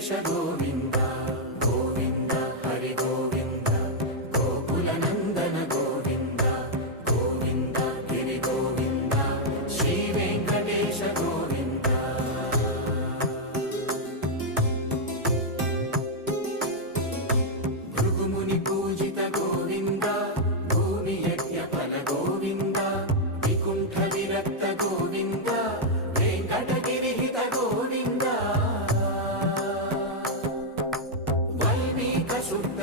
వెంకటేశ గోవింద గోవింద హరి గోవింద గోకుల నందన గోవింద గోవింద గిరి గోవింద శ్రీ వెంకటేశ గోవింద భృగుముని పూజిత గోవింద భూమి యజ్ఞ ఫల గోవింద వికుంఠ విరక్త గోవింద వెంకటగిరి హిత గోవింద శుద్ధ